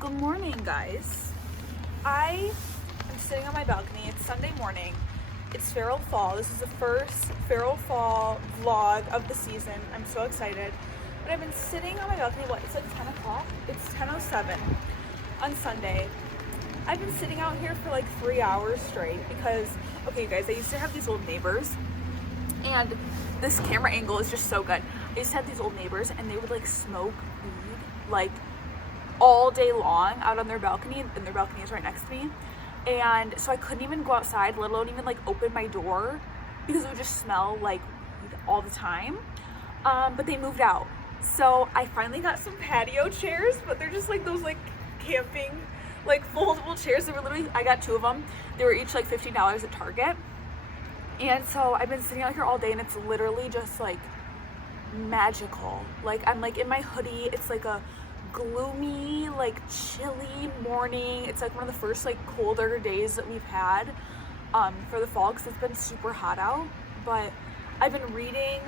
Good morning, guys. I am sitting on my balcony. It's Sunday morning. It's feral fall. This is the first feral fall vlog of the season. I'm so excited. But I've been sitting on my balcony, it's like 10 o'clock? It's 10:07 on Sunday. I've been sitting out here for like 3 hours straight because, okay, you guys, I used to have these old neighbors and this camera angle is just so good. I used to have these old neighbors and they would like smoke weed like all day long out on their balcony, and their balcony is right next to me. And so I couldn't even go outside, let alone even like open my door because it would just smell like weed all the time. But they moved out. So I finally got some patio chairs, but they're just like those like camping, like foldable chairs. They were literally, I got 2 of them. They were each like $15 at Target. And so I've been sitting out here all day and it's literally just like magical. Like I'm like in my hoodie. It's like a gloomy, like chilly morning. It's like one of the first like colder days that we've had for the fall because it's been super hot out. But I've been reading.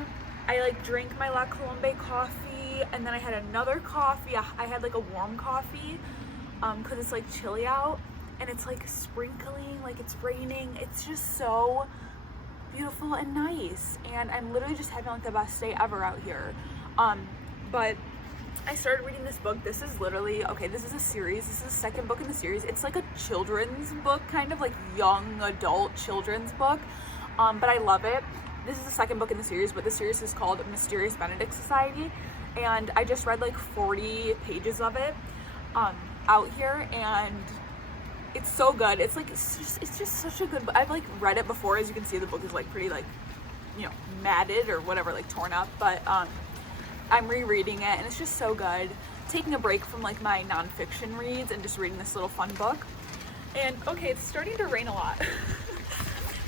I like drank my La Colombe coffee and then I had another coffee. I had like a warm coffee because it's like chilly out and it's like sprinkling, like it's raining. It's just so beautiful and nice, and I'm literally just having like the best day ever out here. But I started reading this book. This is literally, okay, this is a series. This is the second book in the series. It's like a children's book, kind of like young adult children's book, but I love it. This is the second book in the series, but the series is called Mysterious Benedict Society, and I just read like 40 pages of it out here, and it's so good. It's like, it's just such a good book. I've like read it before. As you can see, the book is like pretty like, you know, matted or whatever, like torn up, but I'm rereading it and it's just so good. Taking a break from like my nonfiction reads and just reading this little fun book. And okay, it's starting to rain a lot.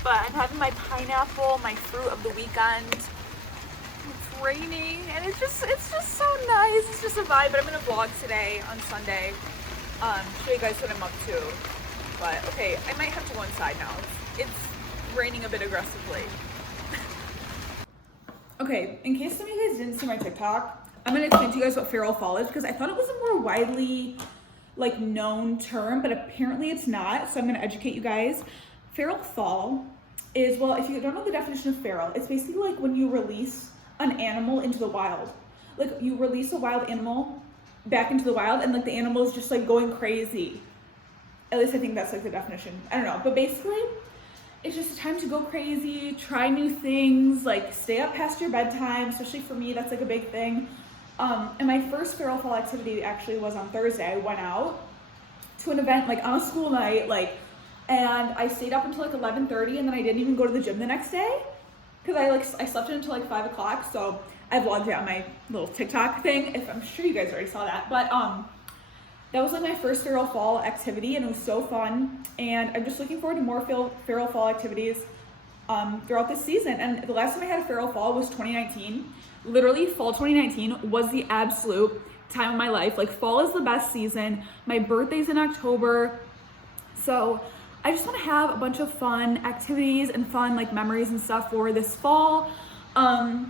But I'm having my pineapple, my fruit of the weekend. It's raining and it's just so nice. It's just a vibe. But I'm gonna vlog today on Sunday. Show you guys what I'm up to. But okay, I might have to go inside now. It's raining a bit aggressively. Okay, in case some of you guys didn't see my TikTok, I'm gonna explain to you guys what feral fall is because I thought it was a more widely like known term, but apparently it's not. So I'm gonna educate you guys. Feral fall is, well, if you don't know the definition of feral, it's basically like when you release an animal into the wild. Like you release a wild animal back into the wild and like the animal is just like going crazy. At least I think that's like the definition. I don't know, but basically it's just a time to go crazy, try new things, like stay up past your bedtime, especially for me, that's like a big thing. And my first feral fall activity actually was on Thursday. I went out to an event like on a school night, like, and I stayed up until like 11:30 and then I didn't even go to the gym the next day because I slept in until like 5 o'clock. So I vlogged it on my little TikTok thing. If I'm sure you guys already saw that, but that was like my first feral fall activity and it was so fun. And I'm just looking forward to more feral fall activities throughout this season. And the last time I had a feral fall was 2019. Literally fall 2019 was the absolute time of my life. Like fall is the best season. My birthday's in October. So I just want to have a bunch of fun activities and fun like memories and stuff for this fall. So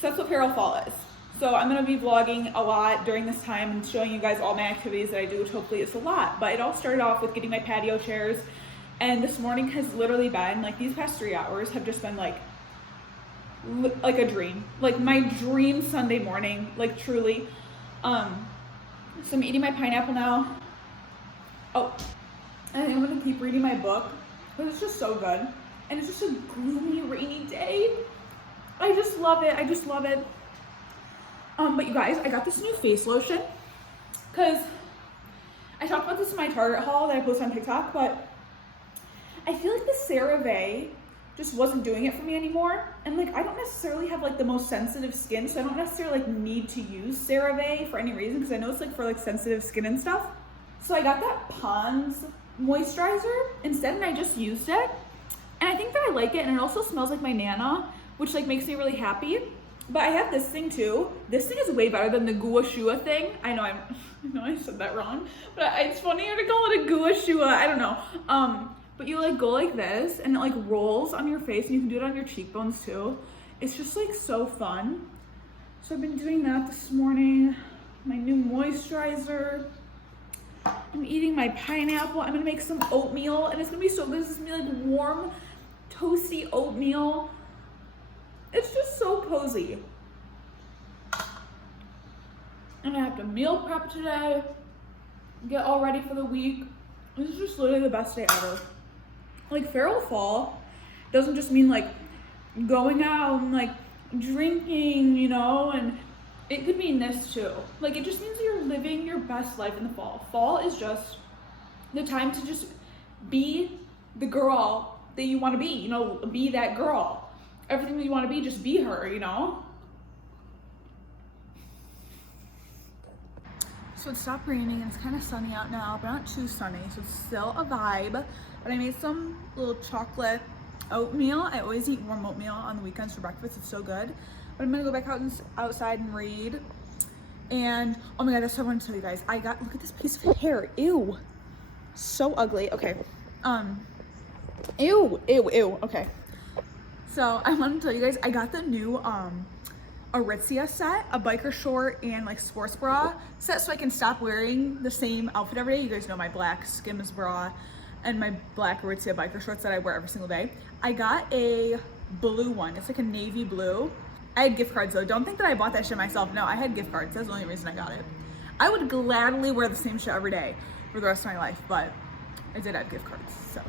that's what feral fall is. So I'm going to be vlogging a lot during this time and showing you guys all my activities that I do, which hopefully is a lot. But it all started off with getting my patio chairs. And this morning has literally been, like these past 3 hours have just been like a dream. Like my dream Sunday morning, like truly. So I'm eating my pineapple now. Oh, and I'm going to keep reading my book. But it's just so good. And it's just a gloomy, rainy day. I just love it. I just love it. But you guys, I got this new face lotion because I talked about this in my Target haul that I posted on TikTok, but I feel like the CeraVe just wasn't doing it for me anymore. And like, I don't necessarily have like the most sensitive skin, so I don't necessarily like need to use CeraVe for any reason because I know it's like for like sensitive skin and stuff. So I got that Pond's moisturizer instead and I just used it. And I think that I like it and it also smells like my Nana, which like makes me really happy. But I have this thing too. This thing is way better than the Gua Shua thing. I know I said that wrong, but it's funnier to call it a Gua Shua. I don't know. But you like go like this and it like rolls on your face and you can do it on your cheekbones too. It's just like so fun. So I've been doing that this morning. My new moisturizer. eating my pineapple. I'm gonna make some oatmeal and it's gonna be so good. It's gonna be like warm, toasty oatmeal. It's just so cozy. And I have to meal prep today, get all ready for the week. This is just literally the best day ever. Like feral fall doesn't just mean like going out and like drinking, you know, and it could mean this too. Like it just means that you're living your best life in the fall. Fall is just the time to just be the girl that you want to be, you know, be that girl. Everything that you want to be, just be her, you know? So it stopped raining and it's kind of sunny out now, but not too sunny, so it's still a vibe. But I made some little chocolate oatmeal. I always eat warm oatmeal on the weekends for breakfast. It's so good. But I'm gonna go back outside and read. And oh my god, that's what I want to tell you guys. I got, look at this piece of hair. Ew. So ugly. Okay. Ew. Okay. So I want to tell you guys, I got the new Aritzia set, a biker short and like sports bra set, so I can stop wearing the same outfit every day. You guys know my black Skims bra and my black Aritzia biker shorts that I wear every single day. I got a blue one. It's like a navy blue. I had gift cards though. Don't think that I bought that shit myself. No, I had gift cards. That's the only reason I got it. I would gladly wear the same shit every day for the rest of my life, but I did have gift cards, so.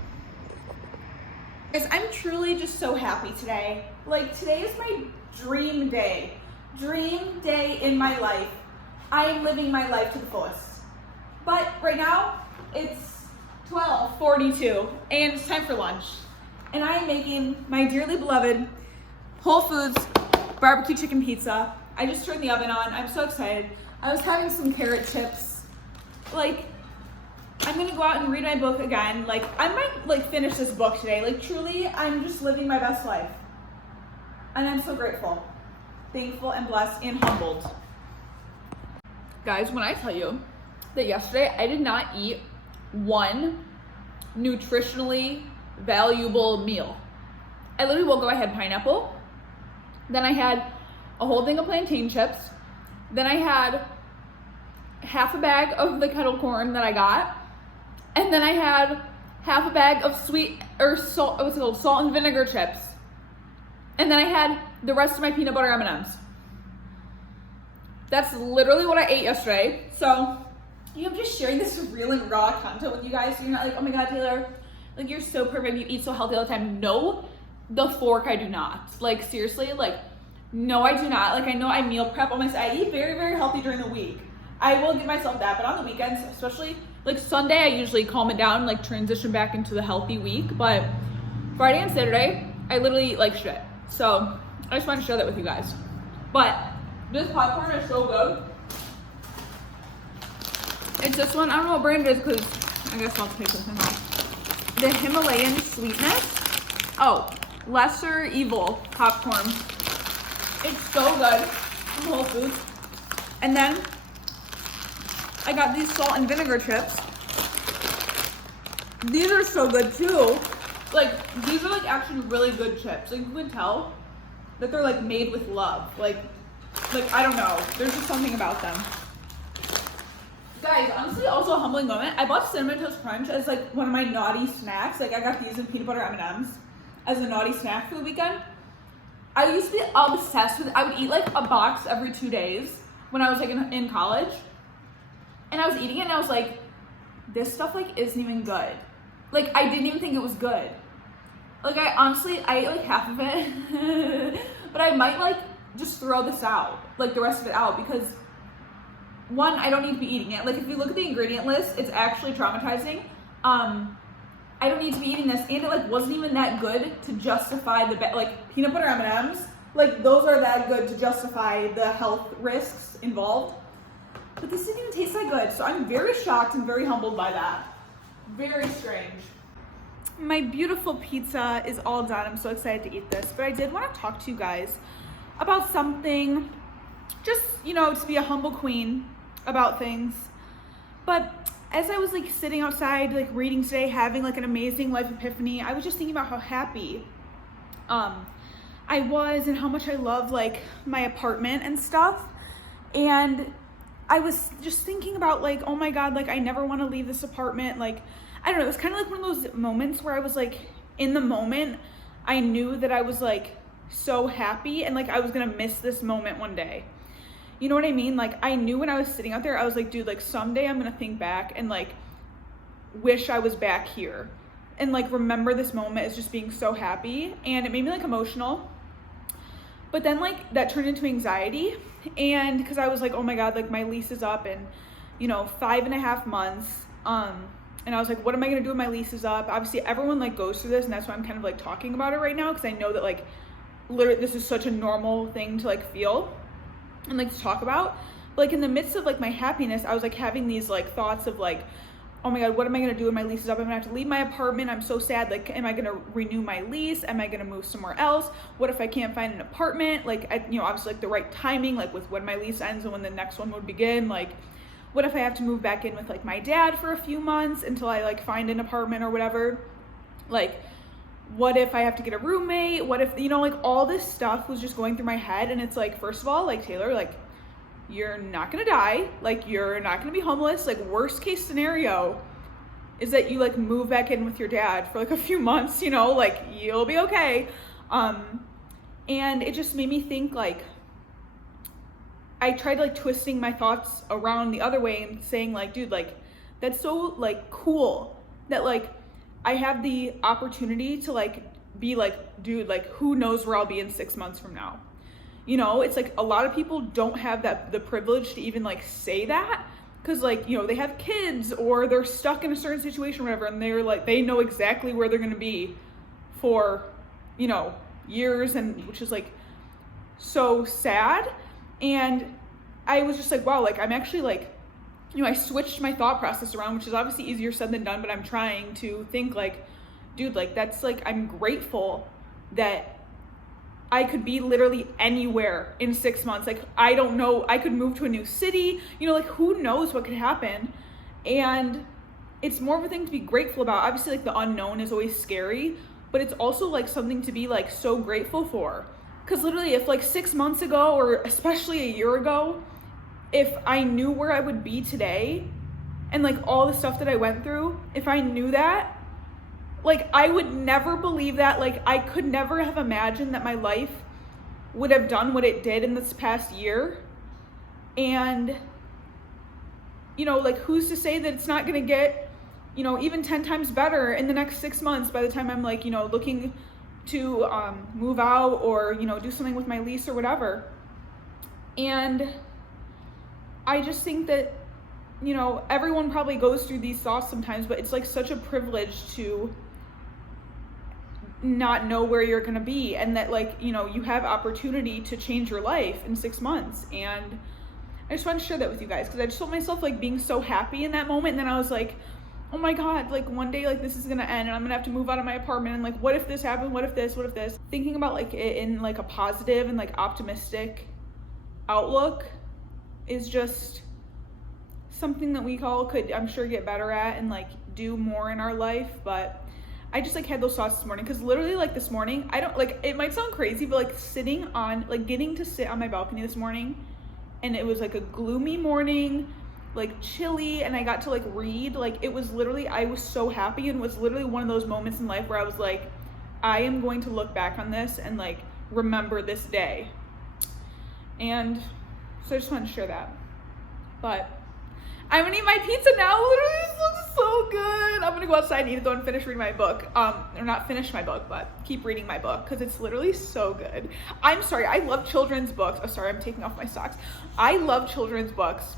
Guys, I'm truly just so happy today. Like, today is my dream day. Dream day in my life. I am living my life to the fullest. But right now, it's 12:42 and it's time for lunch. And I am making my dearly beloved Whole Foods barbecue chicken pizza. I just turned the oven on. I'm so excited. I was having some carrot chips. Like, I'm gonna go out and read my book again. Like, I might like finish this book today. Like, truly, I'm just living my best life. And I'm so grateful, thankful, and blessed, and humbled. Guys, when I tell you that yesterday I did not eat one nutritionally valuable meal. I literally woke up, I had pineapple, then I had a whole thing of plantain chips, then I had half a bag of the kettle corn that I got, and then I had half a bag of salt and vinegar chips, and then I had the rest of my peanut butter M&Ms. That's literally what I ate yesterday. So, you know, I'm just sharing this real and raw content with you guys. So you're not like, oh my god, Taylor, like you're so perfect, you eat so healthy all the time. No, the fork, I do not. Like, seriously, like, no, I do not. Like, I know I meal prep on myself. I eat very, very healthy during the week. I will give myself that, but on the weekends, especially like Sunday, I usually calm it down, like transition back into the healthy week. But Friday and Saturday, I literally eat like shit. So I just want to share that with you guys. But this popcorn is so good. It's this one. I don't know what brand it is because I guess I'll take this one off. The Himalayan Sweetness. Oh, Lesser Evil popcorn. It's so good from Whole Foods. And then I got these salt and vinegar chips. These are so good too. Like, these are like actually really good chips. Like, you can tell that they're like made with love. Like I don't know. There's just something about them. Guys, honestly, also a humbling moment. I bought Cinnamon Toast Crunch as like one of my naughty snacks. Like, I got these and peanut butter M&Ms as a naughty snack for the weekend. I used to be obsessed with it. I would eat like a box every 2 days when I was like in college. And I was eating it and I was like, this stuff like isn't even good. Like, I didn't even think it was good. Like, I ate like half of it. But I might like just throw this out, like the rest of it out, because one, I don't need to be eating it. Like, if you look at the ingredient list, it's actually traumatizing. I don't need to be eating this, and it like wasn't even that good to justify the like peanut butter M&Ms. Like, those are that good to justify the health risks involved. But this didn't even taste that good, so I'm very shocked and very humbled by that. Very strange. My beautiful pizza is all done. I'm so excited to eat this, but I did want to talk to you guys about something, just, you know, to be a humble queen about things. But as I was like sitting outside, like reading today, having like an amazing life epiphany, I was just thinking about how happy I was and how much I love like my apartment and stuff. And I was just thinking about like, oh my God, like I never want to leave this apartment. Like, I don't know, it was kind of like one of those moments where I was like, in the moment, I knew that I was like so happy and like I was gonna miss this moment one day. You know what I mean? Like I knew when I was sitting out there, I was like, dude, like someday I'm gonna think back and like wish I was back here and like remember this moment as just being so happy. And it made me like emotional. But then like that turned into anxiety, and because I was like, oh my God, like my lease is up in, 5.5 months. And I was like, what am I gonna do when my lease is up? Obviously everyone like goes through this, and that's why I'm kind of like talking about it right now, because I know that like literally this is such a normal thing to like feel and like to talk about. But like in the midst of like my happiness, I was like having these like thoughts of like, oh my God, what am I gonna do when my lease is up? I'm gonna have to leave my apartment. I'm so sad. Like, am I gonna renew my lease? Am I gonna move somewhere else? What if I can't find an apartment? Like, obviously like the right timing, like with when my lease ends and when the next one would begin. Like, what if I have to move back in with like my dad for a few months until I like find an apartment or whatever? Like, what if I have to get a roommate? What if, like all this stuff was just going through my head. And it's like, first of all, like Taylor, like you're not gonna die. Like you're not gonna be homeless. Like worst case scenario is that you like move back in with your dad for like a few months, like you'll be okay. And it just made me think like, I tried like twisting my thoughts around the other way and saying like, dude, like that's so like cool that like I have the opportunity to like be like, dude, like who knows where I'll be in 6 months from now. It's like a lot of people don't have the privilege to even like say that, because like, they have kids or they're stuck in a certain situation or whatever, and they're like, they know exactly where they're going to be for, years, and which is like so sad. And I was just like, wow, like I'm actually like, I switched my thought process around, which is obviously easier said than done, but I'm trying to think like, dude, like that's like, I'm grateful that I could be literally anywhere in 6 months. Like, I don't know, I could move to a new city, like who knows what could happen. And it's more of a thing to be grateful about. Obviously like the unknown is always scary, but it's also like something to be like so grateful for. Because literally if like 6 months ago, or especially a year ago, if I knew where I would be today and like all the stuff that I went through, if I knew that, like I would never believe that. Like I could never have imagined that my life would have done what it did in this past year. And, like who's to say that it's not going to get, even 10 times better in the next 6 months by the time I'm like, looking to move out or, do something with my lease or whatever. And I just think that, everyone probably goes through these thoughts sometimes, but it's like such a privilege to not know where you're going to be, and that like, you have opportunity to change your life in 6 months. And I just want to share that with you guys, because I just felt myself like being so happy in that moment. And then I was like, oh my God, like one day like this is gonna end and I'm gonna have to move out of my apartment, and like what if this happened, what if this. Thinking about like it in like a positive and like optimistic outlook is just something that we all could, I'm sure, get better at and like do more in our life. But I just like had those thoughts this morning, because literally like this morning, I don't like, it might sound crazy, but like getting to sit on my balcony this morning, and it was like a gloomy morning, like chilly, and I got to like read. Like it was literally, I was so happy, and was literally one of those moments in life where I was like, I am going to look back on this and like remember this day. And so I just wanted to share that. But I'm gonna eat my pizza now. Literally, this looks so good. I'm gonna go outside and eat it though and finish reading my book. Or not finish my book, but keep reading my book, because it's literally so good. I'm sorry, I love children's books. Oh, sorry, I'm taking off my socks. I love children's books.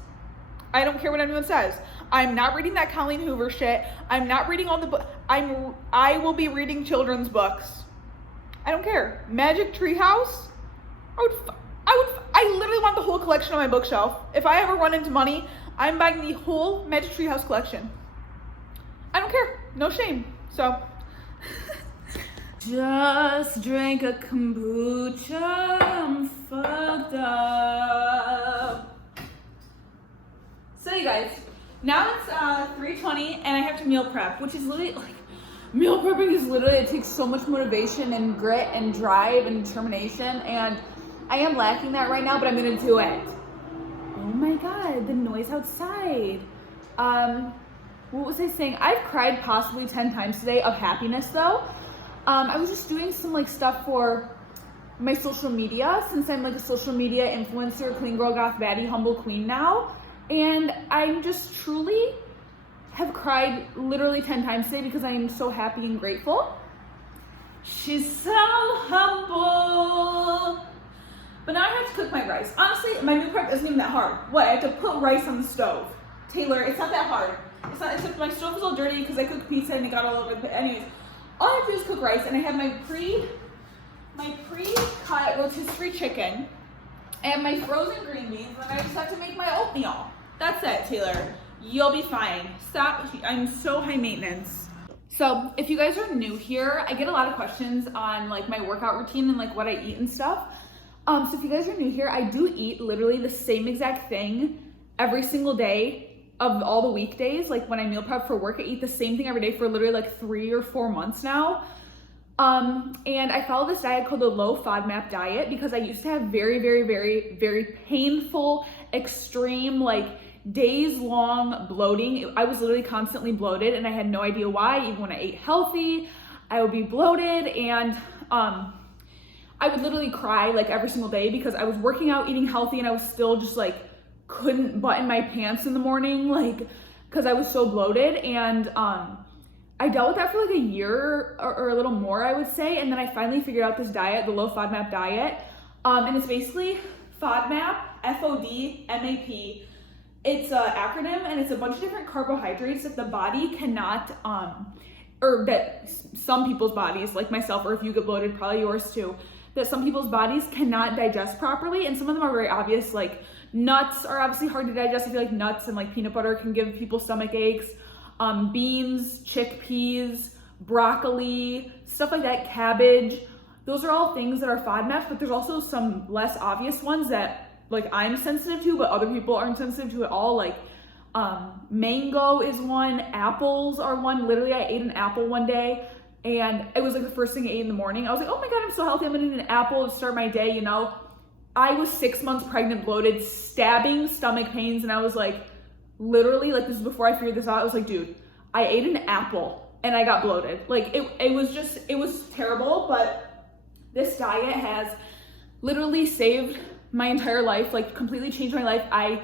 I don't care what anyone says. I'm not reading that Colleen Hoover shit. I'm not reading all the books. I will be reading children's books. I don't care. Magic Treehouse? I literally want the whole collection on my bookshelf. If I ever run into money, I'm buying the whole Magic Treehouse collection. I don't care. No shame. So, just drank a kombucha. I'm fucked up. So you guys, now it's 3:20 and I have to meal prep, which is literally like, meal prepping is literally, it takes so much motivation and grit and drive and determination, and I am lacking that right now, but I'm gonna do it. Oh my God, the noise outside. What was I saying? I've cried possibly 10 times today of happiness though. I was just doing some like stuff for my social media, since I'm like a social media influencer, clean girl, goth baddie, humble queen now. And I'm just truly have cried literally 10 times today because I am so happy and grateful. She's so humble. But now I have to cook my rice. Honestly, my meal prep isn't even that hard. What, I have to put rice on the stove. Taylor, it's not that hard. It's not, except my stove was all dirty because I cooked pizza and it got all over the, anyways. All I have to do is cook rice, and I have my pre-cut rotisserie chicken and my frozen green beans, and I just have to make my oatmeal. That's it, Taylor. You'll be fine. Stop. I'm so high maintenance. So if you guys are new here, I get a lot of questions on like my workout routine and like what I eat and stuff. So if you guys are new here, I do eat literally the same exact thing every single day of all the weekdays. Like when I meal prep for work, I eat the same thing every day for literally like 3 or 4 months now. And I follow this diet called the low FODMAP diet because I used to have very, very, very, very painful, extreme, like days long bloating. I was literally constantly bloated and I had no idea why. Even when I ate healthy, I would be bloated, and I would literally cry like every single day because I was working out, eating healthy, and I was still just like couldn't button my pants in the morning, like because I was so bloated. And I dealt with that for like a year or a little more, I would say. And then I finally figured out this diet, the low FODMAP diet. And it's basically FODMAP, FODMAP. It's an acronym, and it's a bunch of different carbohydrates that the body cannot, or that some people's bodies, like myself, or if you get bloated, probably yours too, that some people's bodies cannot digest properly. And some of them are very obvious, like nuts are obviously hard to digest. I feel like nuts and like peanut butter can give people stomach aches. Beans, chickpeas, broccoli, stuff like that, cabbage. Those are all things that are FODMAPs, but there's also some less obvious ones that like I'm sensitive to, but other people aren't sensitive to at all. Like mango is one, apples are one. Literally, I ate an apple one day, and it was like the first thing I ate in the morning. I was like, oh my God, I'm so healthy. I'm gonna eat an apple to start my day, you know? I was 6 months pregnant, bloated, stabbing stomach pains, and I was like, literally, like this is before I figured this out. I was like, dude, I ate an apple and I got bloated. Like it was terrible, but this diet has literally saved my entire life, like completely changed my life. I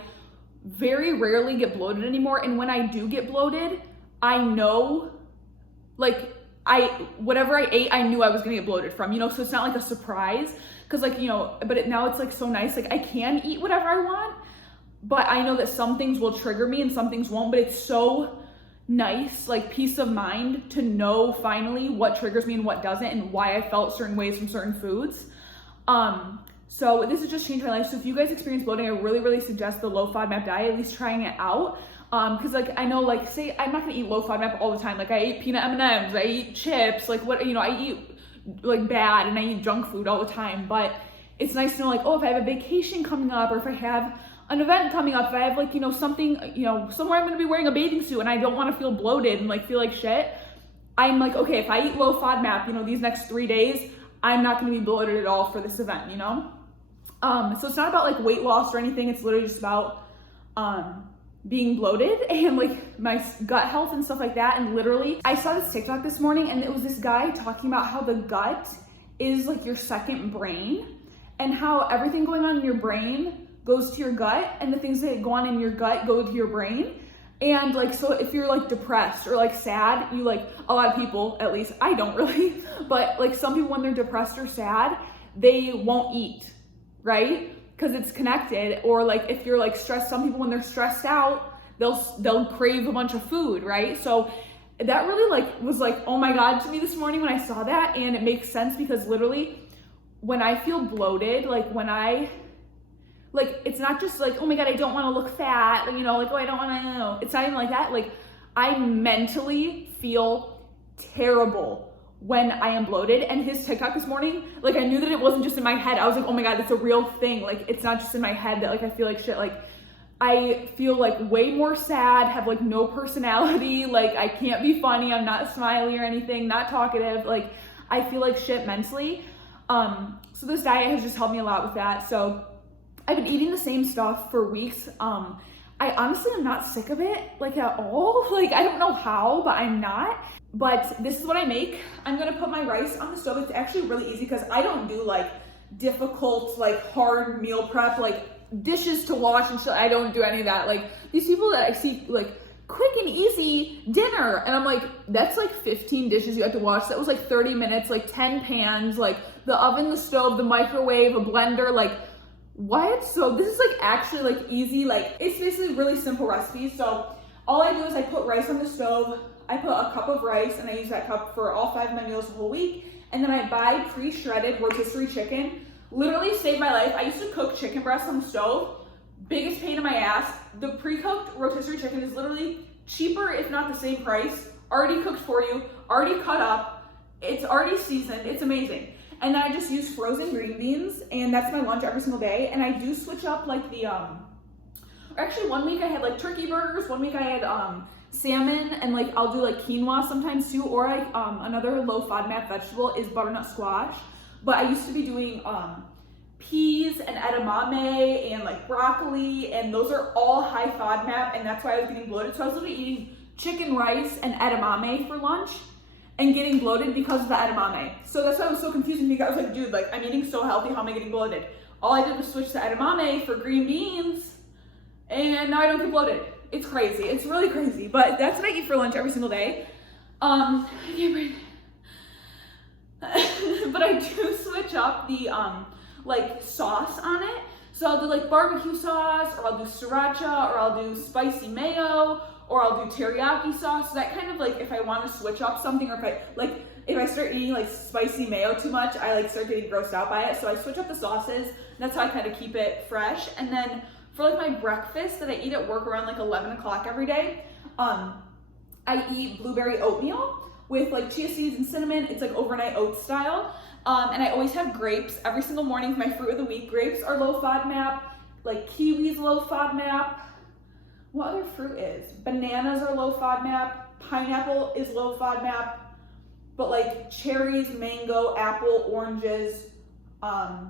very rarely get bloated anymore. And when I do get bloated, I know, like whatever I ate, I knew I was gonna get bloated from, you know? So it's not like a surprise, cause like, you know, but now it's like so nice. Like I can eat whatever I want, but I know that some things will trigger me and some things won't. But it's so nice, like peace of mind to know finally what triggers me and what doesn't, and why I felt certain ways from certain foods. So this has just changed my life. So if you guys experience bloating, I really, really suggest the low FODMAP diet, at least trying it out. Cause like I know, like say I'm not gonna eat low FODMAP all the time. Like I eat peanut M&Ms, I eat chips, like what, you know, I eat like bad and I eat junk food all the time. But it's nice to know, like, oh, if I have a vacation coming up, or if I have an event coming up, if I have like, you know, something, you know, somewhere I'm gonna be wearing a bathing suit and I don't want to feel bloated and like feel like shit, I'm like, okay, if I eat low FODMAP, you know, these next 3 days, I'm not gonna be bloated at all for this event, you know? So it's not about like weight loss or anything. It's literally just about being bloated and like my gut health and stuff like that. And literally, I saw this TikTok this morning, and it was this guy talking about how the gut is like your second brain, and how everything going on in your brain goes to your gut, and the things that go on in your gut go to your brain. And like, so if you're like depressed or like sad, you like, a lot of people, at least I don't really, but like some people when they're depressed or sad, they won't eat, right? Because it's connected. Or like if you're like stressed, some people when they're stressed out, they'll crave a bunch of food, right? So that really like was like, oh my God, to me this morning when I saw that. And it makes sense, because literally when I feel bloated, like when I, like, it's not just like, oh my God, I don't want to look fat, you know, like, oh, I don't want to, no. It's not even like that. Like I mentally feel terrible when I am bloated. And his TikTok this morning, like I knew that it wasn't just in my head. I was like, oh my God, it's a real thing. Like it's not just in my head that like I feel like shit. Like I feel like way more sad, have like no personality, like I can't be funny, I'm not smiley or anything, not talkative, like I feel like shit mentally. So this diet has just helped me a lot with that. So I've been eating the same stuff for weeks. I honestly am not sick of it, like at all. Like, I don't know how, but I'm not. But this is what I make. I'm gonna put my rice on the stove. It's actually really easy because I don't do like difficult, like hard meal prep, like dishes to wash and stuff. I don't do any of that. Like these people that I see like quick and easy dinner, and I'm like, that's like 15 dishes you have to wash. That was like 30 minutes, like 10 pans, like the oven, the stove, the microwave, a blender, like what? So this is like actually like easy, like it's basically really simple recipes. So all I do is I put rice on the stove. I put a cup of rice and I use that cup for all 5 of my meals the whole week. And then I buy pre-shredded rotisserie chicken. Literally saved my life. I used to cook chicken breasts on the stove. Biggest pain in my ass. The pre-cooked rotisserie chicken is literally cheaper, if not the same price. Already cooked for you, already cut up. It's already seasoned. It's amazing. And then I just use frozen green beans, and that's my lunch every single day. And I do switch up like the, actually 1 week I had like turkey burgers, 1 week I had salmon, and like I'll do like quinoa sometimes too, or I, another low FODMAP vegetable is butternut squash. But I used to be doing peas and edamame and like broccoli, and those are all high FODMAP, and that's why I was getting bloated. So I was literally eating chicken rice and edamame for lunch and getting bloated because of the edamame. So that's why it was so confusing because I was like, dude, like I'm eating so healthy, how am I getting bloated? All I did was switch to edamame for green beans, and now I don't get bloated. It's crazy, it's really crazy, but that's what I eat for lunch every single day. I can't breathe. But I do switch up the like sauce on it. So I'll do like barbecue sauce, or I'll do sriracha, or I'll do spicy mayo, or I'll do teriyaki sauce. So that kind of like if I want to switch up something, or if I start eating like spicy mayo too much, I like start getting grossed out by it. So I switch up the sauces. That's how I kind of keep it fresh. And then for like my breakfast that I eat at work around like 11 o'clock every day, I eat blueberry oatmeal with like chia seeds and cinnamon. It's like overnight oats style. And I always have grapes every single morning for my fruit of the week. Grapes are low FODMAP, like kiwis low FODMAP. What other fruit is? Bananas are low FODMAP. Pineapple is low FODMAP. But like cherries, mango, apple, oranges,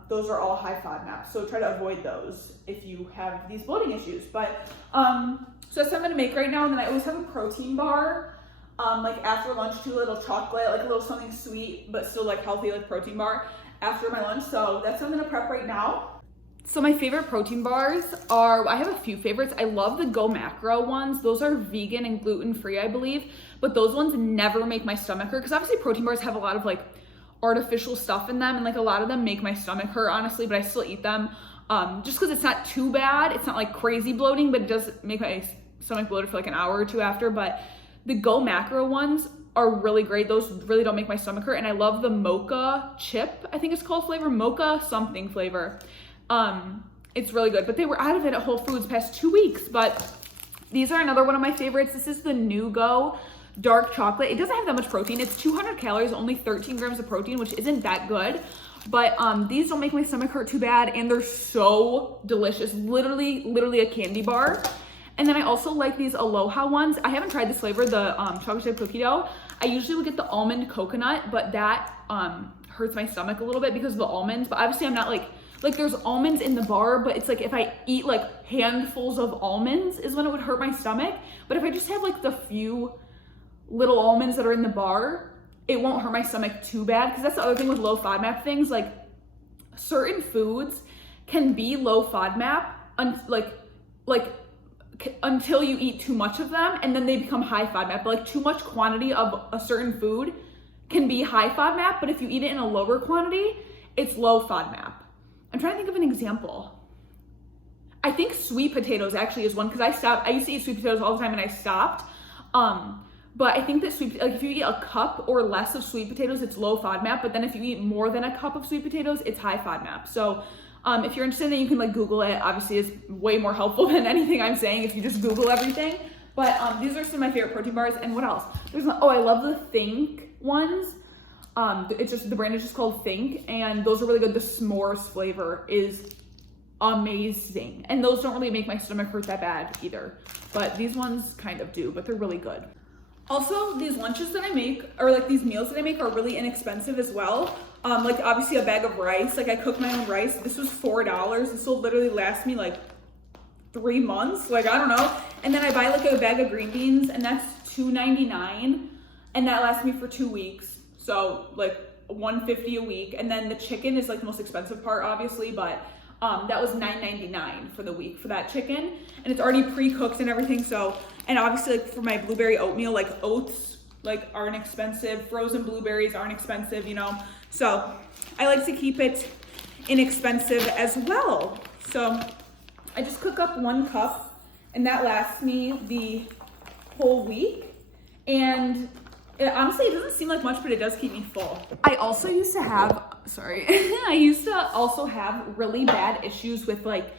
those are all high FODMAP. So try to avoid those if you have these bloating issues. But so that's what I'm gonna make right now. And then I always have a protein bar. Like after lunch too, a little chocolate, like a little something sweet, but still like healthy, like protein bar after my lunch. So that's what I'm gonna prep right now. So my favorite protein bars are, I have a few favorites. I love the Go Macro ones. Those are vegan and gluten-free, I believe, but those ones never make my stomach hurt, because obviously protein bars have a lot of like artificial stuff in them, and like a lot of them make my stomach hurt, honestly, but I still eat them just because it's not too bad. It's not like crazy bloating, but it does make my stomach bloated for like an hour or two after. But the Go Macro ones are really great. Those really don't make my stomach hurt. And I love the mocha chip, I think it's called flavor, mocha something flavor. It's really good, but they were out of it at Whole Foods past 2 weeks. But these are another one of my favorites. This is the New Go dark chocolate. It doesn't have that much protein. It's 200 calories, only 13 grams of protein, which isn't that good. But these don't make my stomach hurt too bad, and they're so delicious. Literally a candy bar. And then I also like these Aloha ones. I haven't tried this flavor, the chocolate chip cookie dough. I usually would get the almond coconut, but that hurts my stomach a little bit because of the almonds. But obviously I'm not like there's almonds in the bar, but it's like if I eat like handfuls of almonds is when it would hurt my stomach. But if I just have like the few little almonds that are in the bar, it won't hurt my stomach too bad. Because that's the other thing with low FODMAP things. Like certain foods can be low FODMAP until you eat too much of them, and then they become high FODMAP. But like too much quantity of a certain food can be high FODMAP, but if you eat it in a lower quantity, it's low FODMAP. I'm trying to think of an example. I think sweet potatoes actually is one, because I used to eat sweet potatoes all the time and I stopped. But I think that if you eat a cup or less of sweet potatoes, it's low FODMAP. But then if you eat more than a cup of sweet potatoes, it's high FODMAP. So if you're interested in it, you can like Google it. Obviously, it's way more helpful than anything I'm saying if you just Google everything. But these are some of my favorite protein bars. And what else? I love the Think ones. The brand is just called Think, and those are really good. The s'mores flavor is amazing, and those don't really make my stomach hurt that bad either. But these ones kind of do, but they're really good. Also, these lunches that I make, or like these meals that I make, are really inexpensive as well. Like obviously a bag of rice, like I cook my own rice. This was $4. This will literally last me like 3 months, like I don't know. And then I buy like a bag of green beans, and that's $2.99, and that lasts me for 2 weeks. So like $1.50 a week. And then the chicken is like the most expensive part, obviously, but that was $9.99 for the week for that chicken, and it's already pre-cooked and everything. So, and obviously like for my blueberry oatmeal, like oats like aren't expensive, frozen blueberries aren't expensive, you know. So I like to keep it inexpensive as well. So I just cook up 1 cup, and that lasts me the whole week. And honestly, it doesn't seem like much, but it does keep me full. I also used to have, I used to also have really bad issues with like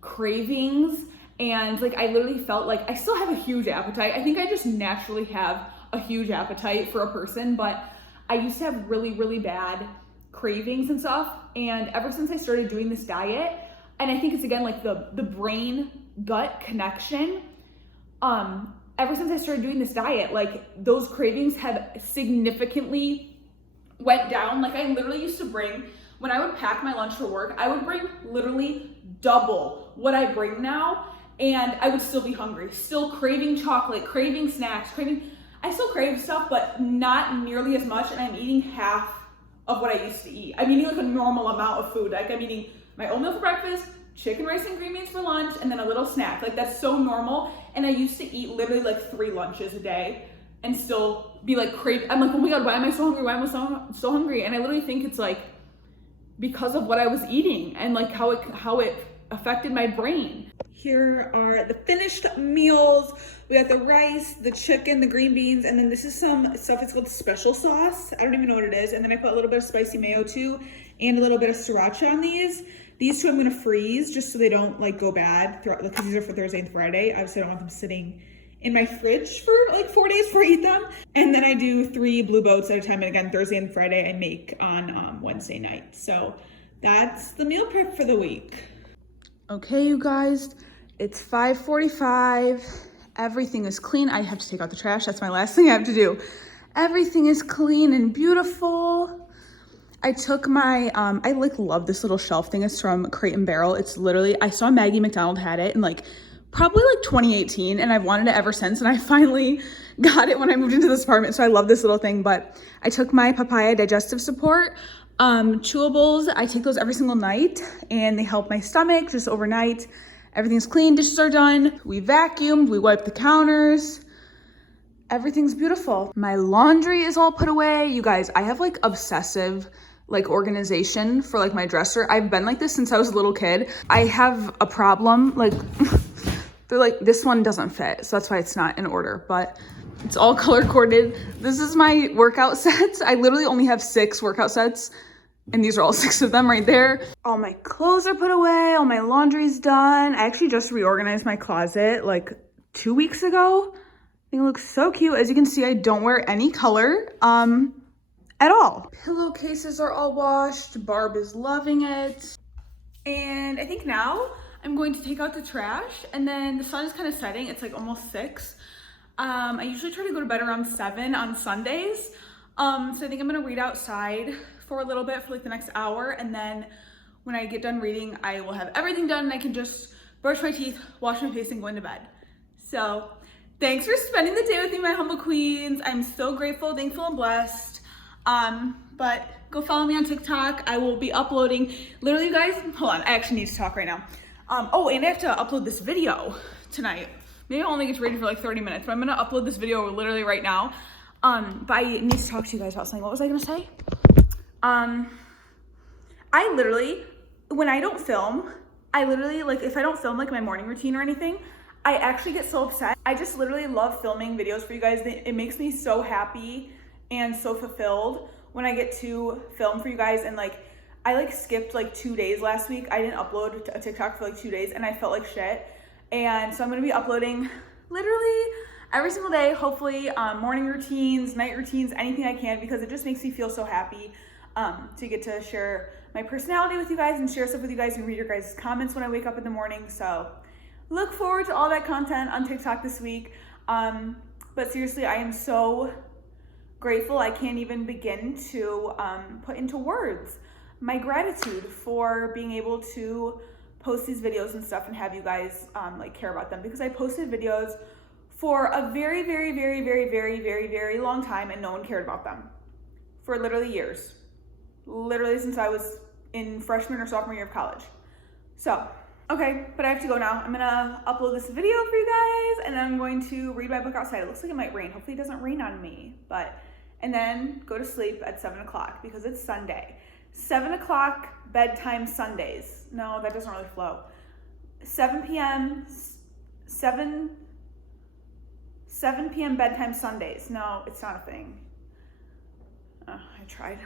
cravings, and like I literally felt like I still have a huge appetite. I think I just naturally have a huge appetite for a person, but I used to have really, really bad cravings and stuff. And ever since I started doing this diet, and I think it's again like the brain gut connection, ever since I started doing this diet, like those cravings have significantly went down. Like I literally used to bring, when I would pack my lunch for work, I would bring literally double what I bring now, and I would still be hungry, still craving chocolate, craving snacks, I still crave stuff, but not nearly as much, and I'm eating half of what I used to eat. I'm eating like a normal amount of food. Like I'm eating my oatmeal for breakfast, chicken, rice, and green beans for lunch, and then a little snack. Like that's so normal. And I used to eat literally like 3 lunches a day and still be like crazy. I'm like, oh my God, why am I so hungry? Why am I so hungry? And I literally think it's like because of what I was eating and like how it affected my brain. Here are the finished meals. We got the rice, the chicken, the green beans, and then this is some stuff, it's called special sauce. I don't even know what it is. And then I put a little bit of spicy mayo too, and a little bit of sriracha on these. These 2 I'm gonna freeze just so they don't like go bad, because these are for Thursday and Friday. Obviously I don't want them sitting in my fridge for like 4 days before I eat them. And then I do 3 blue boats at a time. And again, Thursday and Friday I make on Wednesday night. So that's the meal prep for the week. Okay, you guys, it's 5:45. Everything is clean. I have to take out the trash. That's my last thing I have to do. Everything is clean and beautiful. I took my, I like love this little shelf thing. It's from Crate and Barrel. It's literally, I saw Maggie McDonald had it in like, probably like 2018, and I've wanted it ever since, and I finally got it when I moved into this apartment, so I love this little thing. But I took my papaya digestive support, chewables. I take those every single night, and they help my stomach just overnight. Everything's clean, dishes are done. We vacuumed, we wiped the counters. Everything's beautiful. My laundry is all put away. You guys, I have like obsessive like organization for like my dresser. I've been like this since I was a little kid. I have a problem, like they're like, this one doesn't fit, so that's why it's not in order, but it's all color coordinated. This is my workout sets. I literally only have 6 workout sets, and these are all 6 of them right there. All my clothes are put away, all my laundry's done. I actually just reorganized my closet like 2 weeks ago. I think it looks so cute. As you can see, I don't wear any color at all. Pillowcases are all washed. Barb is loving it. And I think now I'm going to take out the trash, and then the sun is kind of setting. It's like almost 6. I usually try to go to bed around 7 on Sundays. So I think I'm gonna read outside for a little bit for like the next hour, and then when I get done reading, I will have everything done and I can just brush my teeth, wash my face, and go into bed. So thanks for spending the day with me, my humble queens. I'm so grateful, thankful, and blessed. But go follow me on TikTok. I will be uploading, literally you guys, hold on, I actually need to talk right now. Oh, and I have to upload this video tonight. Maybe I'll only get ready for like 30 minutes, but I'm gonna upload this video literally right now. But I need to talk to you guys about something. What was I gonna say? I literally, when I don't film, I literally, like if I don't film like my morning routine or anything, I actually get so upset. I just literally love filming videos for you guys. It makes me so happy and so fulfilled when I get to film for you guys. And like, I like skipped like 2 days last week. I didn't upload a TikTok for like 2 days, and I felt like shit. And so I'm gonna be uploading literally every single day, hopefully, morning routines, night routines, anything I can, because it just makes me feel so happy to get to share my personality with you guys and share stuff with you guys and read your guys' comments when I wake up in the morning. So look forward to all that content on TikTok this week. But seriously, I am so grateful. I can't even begin to put into words my gratitude for being able to post these videos and stuff and have you guys like care about them, because I posted videos for a very, very, very, very, very, very, very long time and no one cared about them for literally years. Literally since I was in freshman or sophomore year of college. So, okay, but I have to go now. I'm gonna upload this video for you guys and then I'm going to read my book outside. It looks like it might rain. Hopefully it doesn't rain on me, and then go to sleep at 7 o'clock because it's Sunday. 7 o'clock bedtime Sundays. No, that doesn't really flow. 7 p.m. 7 p.m. bedtime Sundays. No, it's not a thing. I tried.